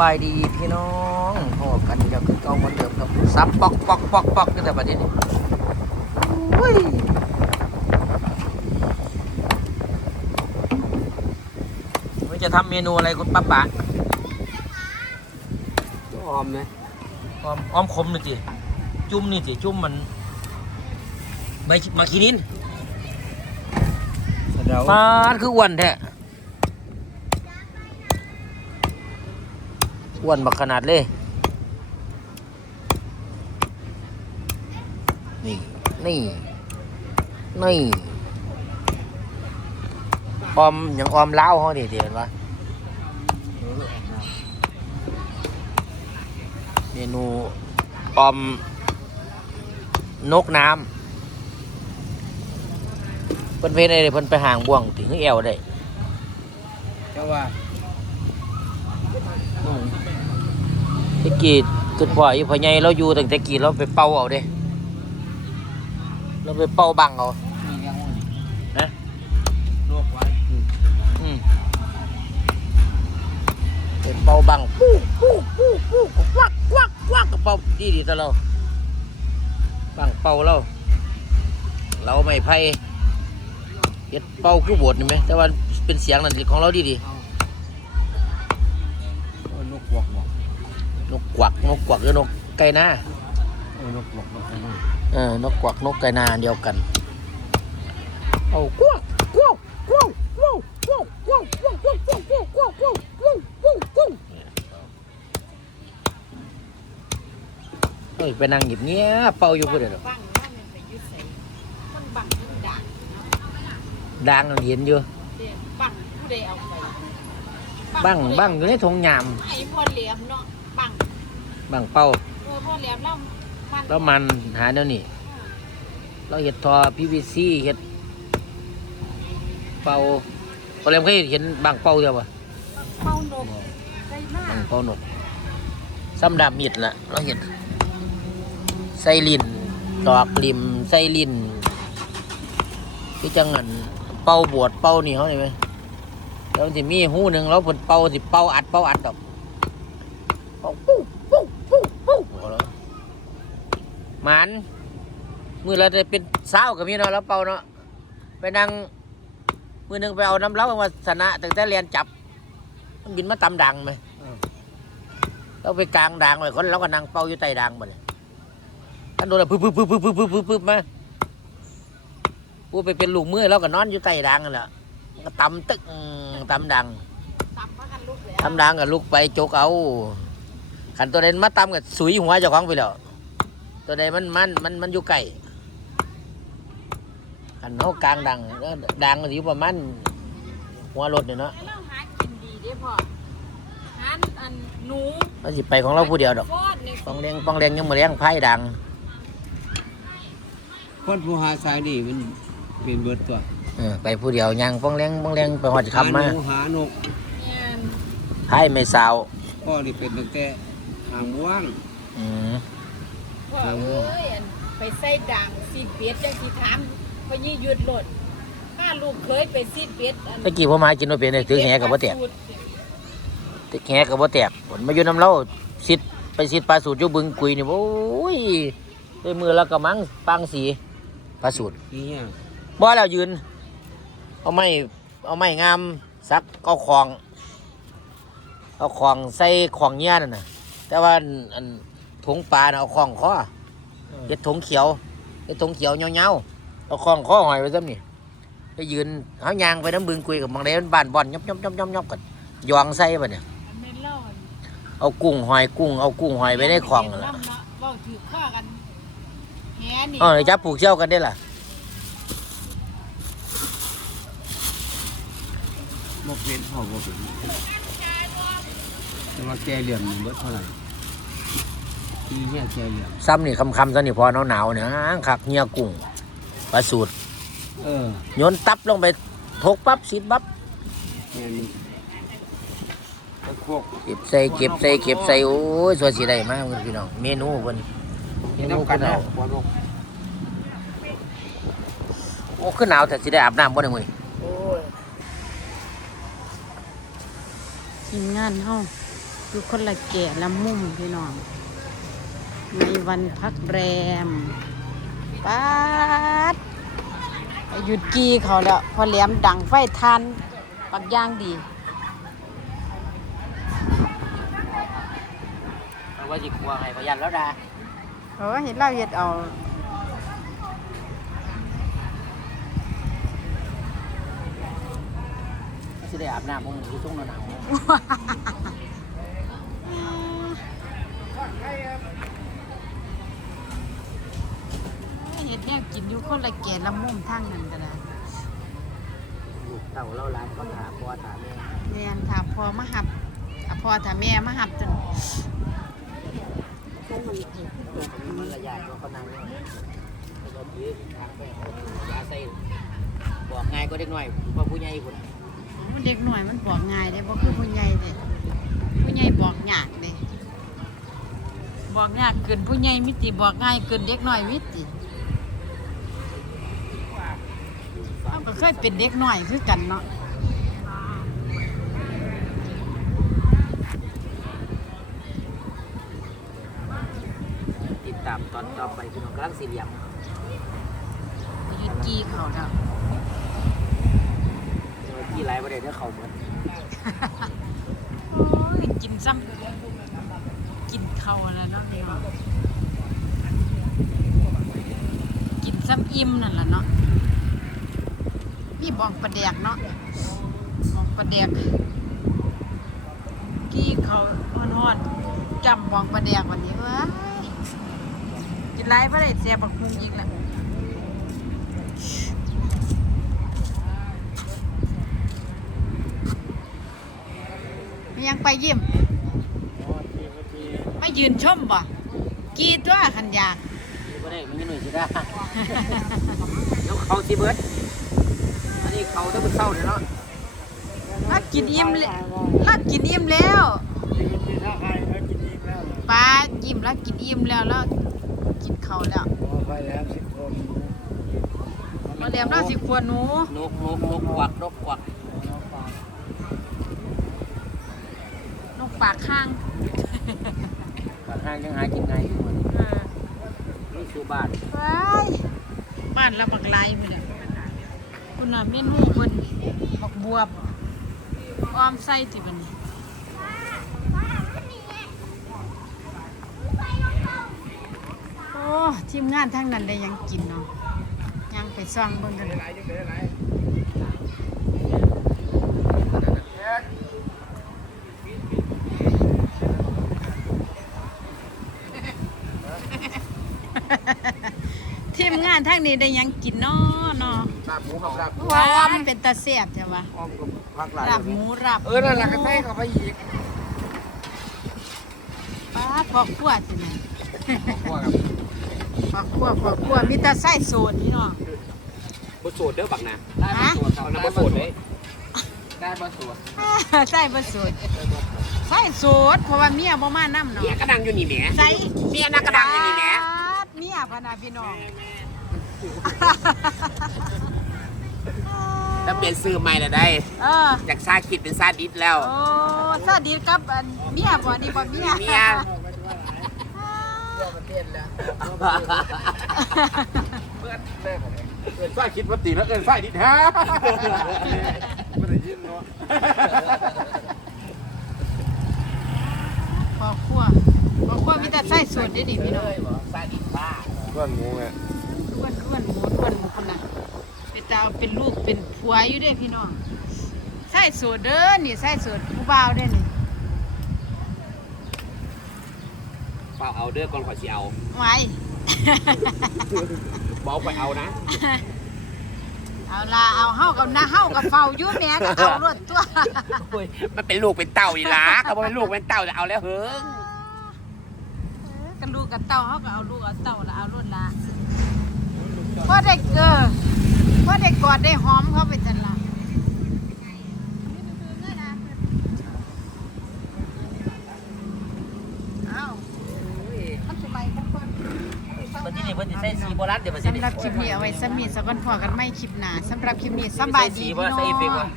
บายดีพี่น้องพบกันอีกแล้วคือเก่าเหมือนเดิมครับซับปอกปอกปอกปอกกันแต่ประเด็นนี้อุ้ยวันจะทำเมนูอะไรคุณป้าป๋าออมไหมออมออมขมหนี่สิจุ่มนี่สิจุ่มมันใบมาคินินสะเดาคืออ้วนแท้ อ้วนบักขนาดเลย นี่ นี่ นี่ออมอย่างออมเล้าวเขาดิเดี๋ยวนะเมนูออม นกน้ำเพิ่นเพนอะไรเพิ่นไปห่างบ่วงถึงแอวได้เจ้าว่า ตะกี้คือพ่ออยู่พ่อใหญ่เราอยู่ตั้งแต่กี้เราไปเป่าเอาเด้เราไปเป่าบังเอามีเลี้ยงมันนะโรคไว้อืมไปเป่าบังปู้ปู้ปู้ปู้ก็ควักควักควักก็เป่าดีดีตะเราบังเป่าเราเราไม่ไพ่เฮ็ดเป่าคือบทนี่ไหมแต่ว่าเป็นเสียงนั่นสิของเราดีดี กกวักนกกวักหรือนกไก่นาเออนกหวกนกอะไรเออนกกวักนกไก่นาอันเดียวกันเอากวักกวักกวักกวักกวักกวักกวักกวักกวักกวักกวักกวักกวักกวักกวักเฮ้ยไปนั่งหยิบเงี้ยเป่าอยู่ผู้เดียวบังว่ามันไปยึดใส่มันบังมันด่างดังเห็นอยู่เดี๋ยวบังผู้ใดเอาไปบังบังอยู่ในทงยามไอ้พ่อเหลี่ยมเนาะบัง บังเป่าเออพ่อเหลี่ยมแล้วมันแล้วมันหาเดี๋ยวนี้เราเห็ดทอพีวีซีเห็ดเป่าก็เลยเคยเห็นบังเป่าเดียวปะเป้านกได้หน้าบังเป่านกซ้ำดาบมิดละเราเห็นใส่ลิ้นตอกริมใส่ลิ้นคือจังหันเป่าบวชเป่านี่เขาเห็นไหมแล้วมันสิมีหูหนึ่งแล้วผลเป่าสิเป่าอัดเป่าอัดดอกเป่าปุ๊บปุ๊บ หมันมือเราจะเป็นเศร้ากับมีเนาะแล้วเป่าเนาะไปนั่งมือนึงไปเอาน้ำเล้ามาสนะตั้งแต่เรียนจับบินมาตำดังไหมเราไปกลางดังเลยคนเราก็นั่งเป่าอยู่ใต้ดังหมดเลยท่านโดนปึ๊บปึ๊บปึ๊บปึ๊บปึ๊บปึ๊บมาปูไปเป็นลูกมือเราก็นอนอยู่ใต้ดังนั่นแหละก็ตำตึกตำดังตำดังกับลูกไปจกเอา ขันตัวใดมาตำกับสุยหัวเจ้าของไปแล้ว ตัวใดมันมันมันมันอยู่ไกลขันเขากลางดังเออดังก็อยู่ประมาณหัวรถเนี่ยเนาะให้เราหากินดีเด้อพ่อหาอันหนูมันสิไปของเราผู้เดียวดอกฟอดในปองเลี้ยงปองเลี้ยงยังมาเลี้ยงไพ่ดัง คนผู้หาสายนี่มันเป็นเบิดตัวเออไปผู้เดียวยังป้องเลี้ยงป้องเลี้ยงไปหอดหาคำมาหนูหานกเนี่ยไพ่ไม่สาวพ่อนี่เป็นตั้งแต่ หางว่างอืมพ่อเอ้ยอันไปใส่ด่างซีดเป็ดจังสิถามพยี่หยุดรถถ้าลูกเคยไปซีดเป็ดอันตะกี้ผมมากินว่าเป็นเลยถือแหกับบ่แตกถือแหกับบ่แตกผลมาอยู่น้ำเล่าสิดไปสิดปลาสูตรอยู่บึงกุยนี่โอ้ยด้วยมือแล้วก็มังปังสีปลาสูตรนี่เนี่ยบ่แล้วยืน เอาไม้เอาไม้งามซักเอาของ เอาของใส่ของเงี้ยนั่นน่ะ แต่ว่าอันอันถุงปลาน่ะเอาของคอเฮ็ดถุงเขียวเฮ็ดถุงเขียวเงาๆเอาคล้องคอหอยไว้ซ้ำนี่ไปยืนเฮายางไปน้ำบึงคุยกับบางเดมันบ้านบ่อนยบยบยบยบยบกันยองใส่ปะเนี่ยไม่เล่าอันเอากุ้งหอยกุ้งเอากุ้งหอยไปในคลองนั่นล่ล่ะเนาะเว้าถือข้อกันแหนี่อ๋อเดี๋ยวจับผูกเชี่ยวกันได้ล่ะบ่เป็นพ่อบ่เป็นแต่ว่าแกเหลี่ยมนี่เบิดเท่าไหร่ีเนี่ยแกเหลี่ยมซ้ำนี่คำคำซะนี่พอหนาวหนาวๆเนี่ยคักเงียกุ้งปลาสูตรเออโยนตับลงไปทกปั๊บสิดปั๊บเนี่ยนี่ตะโคกเก็บใส่เก็บใส่เก็บใส่โอ้ยสวยสีได้มากพี่น้องเมนูบนเมนูกัขึ้นหนาเนาะวบ่นกโอ้ขึ้นหนาวแต่สิได้อาบน้ำบ่ได้มื้อนี้ทีมงานเฮาอยู่คนละแก่ละมุมพี่น้อง ในวันพักแรมป๊าดไปหยุดกีเขาแล้ว พอแหลมดังไฟทันปักย่างดีเอาว่าจิกลัวให้ประหยัดแล้วดาเออเห็นเราเห็ดเอาสิได้อาบน้ำมึงอยู่ช่วงหนาว เห็ดแนวกินอยู่คนละแก่ละมุมทางนั้นก็ได้ลูกเต่าเล่าร้านเขาถามพ่อถามแม่แม่นถ้าพอมาหับถ้าพอถ้าแม่มาหับจนมันระยะก็เขานั่งเนี่ยแล้วก็ถือทางไปเอายาใส่บอกง่ายก็เด็กหน่อยเพราะผู้ใหญ่คนมันเด็กหน่อยมันบอกง่ายเด้บ่คือผู้ใหญ่เด้ผู้ใหญ่บอกยากเด้บอกยากเกินผู้ใหญ่มิติบอกง่ายเกินเด็กน้อยมิติเรา ก็เคยเป็นเด็กน้อยคือกันเนาะติดตามตอนต่อไปพี่น้องกำลังสี่เหลี่ยมไปยึดกี้เขาแล้วที่ไรประเด็นเนี่ยเขาเหมือนโอ้ยกินซ้ำกินเขาแล้วเนาะพี่น้องกินซ้ำอิ่มนั่นแหละเนาะ มีบองประแดกเนาะบองประแดกกี้เขาฮอนๆจำบองประแดกวันนี้เว้ยกินไรไม่อได้เสียบักมุงยิงละยังไปยิ้มไม่ยืนชมบ่กี่ตัวขันยากไม่ได้มันมีหน่วยสิได้แล้วเขาสิเบิร์ด เขาต้องเป็นเศร้าเดี๋ยวเนาะลักกินอิ่มเลยลักกินอิ่มแล้วป้ายิ้มแล้วกินอิ่มแล้วแล้วกินเขาวแล้วไปแล้วสิบคนมาเรียมแล้วสิควรหนูนกนกนกควักนกควักนกปากข้างก่อนห้างยังหากินไงายอยู่มันเออนี่คือบ้านไปบ้านละบักลายไปเนี่ย คุณน่ะเมนูเพิ่นบักบวบออมไส้ที่เป็นโอ้ทีมงานทั้งนั้นได้ยังกินเนาะยังไปซ่องเบิ่งกัน ทีมงานทั้งนี้ได้หยังกินเนาะเนาะลาบหมูกับลาบว้ามันเป็นตาเสียบใช่ปะอ้อมกับผักหลายรับหมูรับเออนั่นแหละก็ใส่เข้าไปอีกป้าดพอขั้วสินะพวกกับพอขั้วพอขั้วมีแต่ไส้โซนพี่น้องบสูตรเด้อบักนะฮะบักนะบสูตรเลยได้มาสวดไส้บ่โซนไส้โซดเพราะว่าเมียบ่มานํเนาะเมียกระดังอยู่นี่แหมใส่เมียนักกระดังอยู่นี่แหมป๊าดเมีย พะนาพี่น้องแล้วเปลี่ยนซื้อใหม่ละได้ เออจากซาคิดเป็นซาดิสแล้ว โอ้สวัสดีครับอันเมียบ่นี่บ่เมียเมีย เอินไส้คิดว่าตีแล้วเอินไส้ดิแท้ไม่ได้ยินเนาะพอขั้วพอขั้วมีแต่ไส้โซนได้ดิพี่น้อง ซาดิสบ้า ก้อนหมูไงอ้วนอ้วนหมูอ้วนหมูคนน่ะเป็นตาเอาเป็นลูกเป็นผัวอยู่ด้พี่น้องไส้โซดเด้อนี่ไส้โซดผู้บ่าวเด้อนี่เปล่าเอาเด้อก่อนขอสิเอาไว้บอกไปเอานะ เอาละเอาเฮากับนาเฮากับเฝ้าอยู่แม่ก็เอารถตัว โอ้ยมันเป็นลูกเป็นเต่าอีหล่ะเขาบอกเป็นลูกเป็นเต่าจะเอาแล้วเฮิงเออ กันลูกกับเต่าเฮาก็เอาลูกเอาเต่าละเอารถละพอได้เออพอได้กอดได้หอมเขาไปจันละเอามันสิไปกันก่อนตอนที่นี่เพิ่นสิใส่สีโบราณเดี๋ยวมันสิสำหรับคลิปนี้เอาไว้สำมีสักวันพอกันไม่คลิปหนาสำหรับคลิปนี้สำบายดีใส่สีพี่บ่น้ใส่เอฟเฟกต์อบ่ง